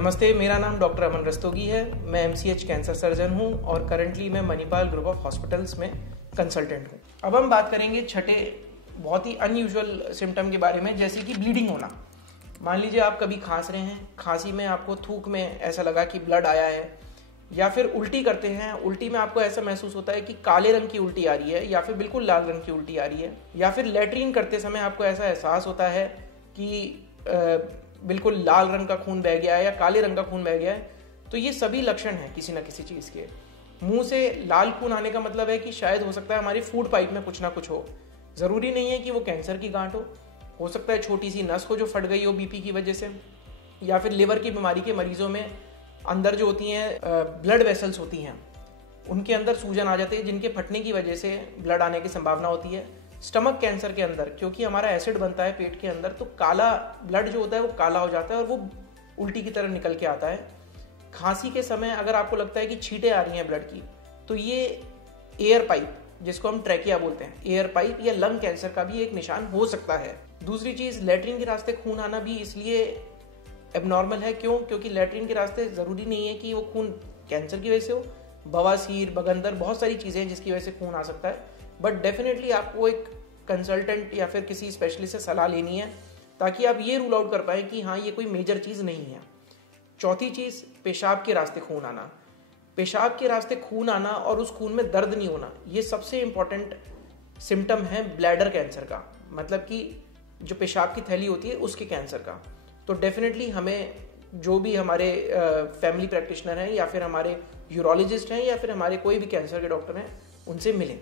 नमस्ते, मेरा नाम डॉक्टर अमन रस्तोगी है। मैं एमसीएच कैंसर सर्जन हूं और करंटली मैं मणिपाल ग्रुप ऑफ हॉस्पिटल्स में कंसल्टेंट हूं। अब हम बात करेंगे छठे बहुत ही अनयूजुअल सिम्टम के बारे में, जैसे कि ब्लीडिंग होना। मान लीजिए आप कभी खांस रहे हैं, खांसी में आपको थूक में ऐसा लगा कि ब्लड आया है, या फिर उल्टी करते हैं, उल्टी में आपको ऐसा महसूस होता है कि काले रंग की उल्टी आ रही है या फिर बिल्कुल लाल रंग की उल्टी आ रही है, या फिर लैट्रीन करते समय आपको ऐसा एहसास होता है कि बिल्कुल लाल रंग का खून बह गया है या काले रंग का खून बह गया है। तो ये सभी लक्षण हैं किसी ना किसी चीज़ के। मुंह से लाल खून आने का मतलब है कि शायद हो सकता है हमारी फूड पाइप में कुछ ना कुछ हो। ज़रूरी नहीं है कि वो कैंसर की गांठ हो सकता है छोटी सी नस हो जो फट गई हो बीपी की वजह से, या फिर लिवर की बीमारी के मरीजों में अंदर जो होती हैं ब्लड वेसल्स होती हैं, उनके अंदर सूजन आ जाती है, जिनके फटने की वजह से ब्लड आने की संभावना होती है। स्टमक कैंसर के अंदर क्योंकि हमारा एसिड बनता है पेट के अंदर, तो काला ब्लड जो होता है वो काला हो जाता है और वो उल्टी की तरह निकल के आता है। खांसी के समय अगर आपको लगता है कि छींटे आ रही हैं ब्लड की, तो ये एयर पाइप, जिसको हम ट्रैकिया बोलते हैं, एयर पाइप या लंग कैंसर का भी एक निशान हो सकता है। दूसरी चीज़, लैट्रिन के रास्ते खून आना भी इसलिए एबनॉर्मल है। क्योंकि लैट्रिन के रास्ते ज़रूरी नहीं है कि वो खून कैंसर की वजह से हो। बवासीर, बगंदर, बहुत सारी चीज़ें हैं जिसकी वजह से खून आ सकता है, बट डेफिनेटली आपको एक कंसल्टेंट या फिर किसी स्पेशलिस्ट से सलाह लेनी है ताकि आप ये रूल आउट कर पाएँ कि हाँ, ये कोई मेजर चीज़ नहीं है। चौथी चीज़, पेशाब के रास्ते खून आना। पेशाब के रास्ते खून आना और उस खून में दर्द नहीं होना, ये सबसे इम्पॉर्टेंट सिम्टम है ब्लैडर कैंसर का, मतलब कि जो पेशाब की थैली होती है उसके कैंसर का। तो डेफिनेटली हमें जो भी हमारे फैमिली प्रैक्टिशनर हैं या फिर हमारे यूरोलॉजिस्ट हैं या फिर हमारे कोई भी कैंसर के डॉक्टर हैं, उनसे मिलें।